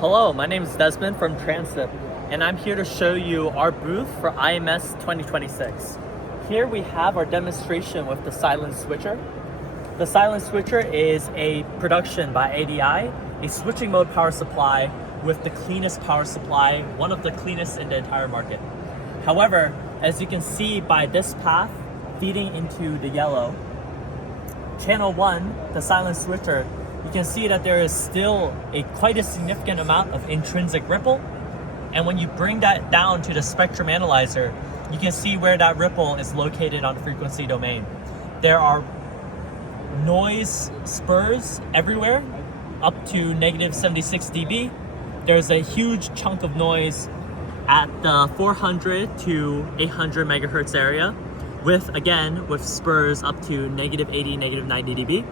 Hello, my name is Desmond from TransSiP, and I'm here to show you our booth for IMS 2026. Here we have our demonstration with the silent switcher. The silent switcher is a production by ADI, a switching mode power supply with the cleanest power supply, one of the cleanest in the entire market. However, as you can see by this path feeding into the yellow, channel 1, the silent switcher, you can see that there is still quite a significant amount of intrinsic ripple. And when you bring that down to the spectrum analyzer, you can see where that ripple is located on the frequency domain. There are noise spurs everywhere, up to negative 76 dB. There's a huge chunk of noise at the 400 to 800 megahertz area, with spurs up to negative 80, negative 90 dB.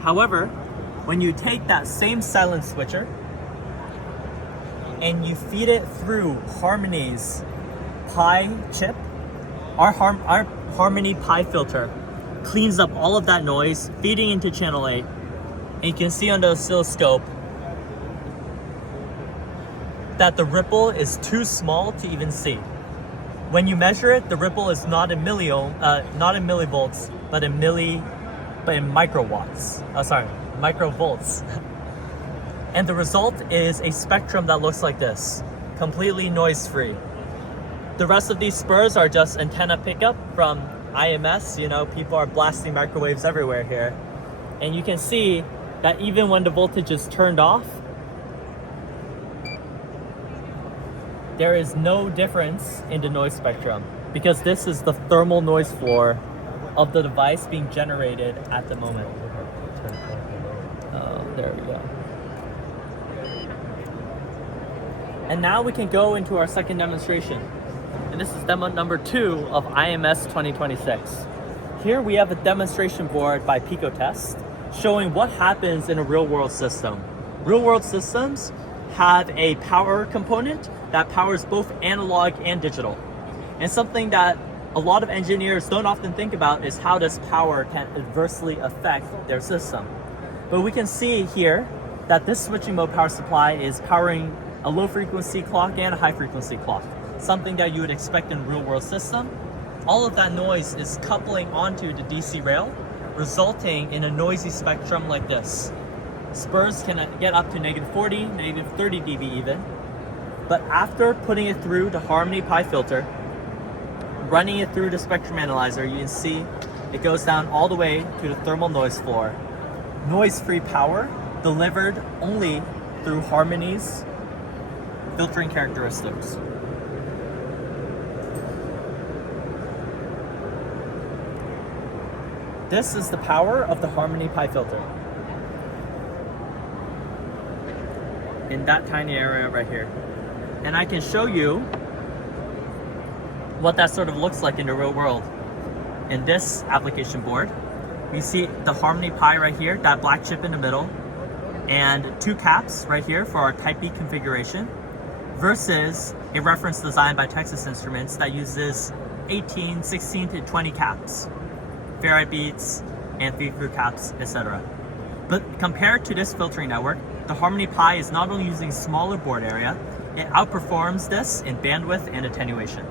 However, when you take that same silent switcher and you feed it through Harmony's Pi chip, our Harmony Pi filter cleans up all of that noise, feeding into channel 8. And you can see on the oscilloscope that the ripple is too small to even see. When you measure it, the ripple is not in millivolts, but in microvolts. And the result is a spectrum that looks like this, completely noise-free. The rest of these spurs are just antenna pickup from IMS. You know, people are blasting microwaves everywhere here. And you can see that even when the voltage is turned off, there is no difference in the noise spectrum, because this is the thermal noise floor of the device being generated at the moment. There we go. And now we can go into our second demonstration. And this is demo number 2 of IMS 2026. Here we have a demonstration board by Picotest showing what happens in a real-world system. Real-world systems have a power component that powers both analog and digital. And something that a lot of engineers don't often think about is how this power can adversely affect their system. But we can see here that this switching mode power supply is powering a low frequency clock and a high frequency clock, something that you would expect in a real world system. All of that noise is coupling onto the DC rail, resulting in a noisy spectrum like this. Spurs can get up to negative 40, negative 30 dB even. But after putting it through the Harmony Pi filter, running it through the spectrum analyzer, you can see it goes down all the way to the thermal noise floor. Noise-free power delivered only through Harmony's filtering characteristics. This is the power of the Harmony Pi filter. In that tiny area right here. And I can show you what that sort of looks like in the real world. In this application board, you see the Harmony Pi right here, that black chip in the middle, and 2 caps right here for our Type B configuration, versus a reference design by Texas Instruments that uses 18, 16 to 20 caps, ferrite beads, and feed-through caps, etc. But compared to this filtering network, the Harmony Pi is not only using smaller board area, it outperforms this in bandwidth and attenuation.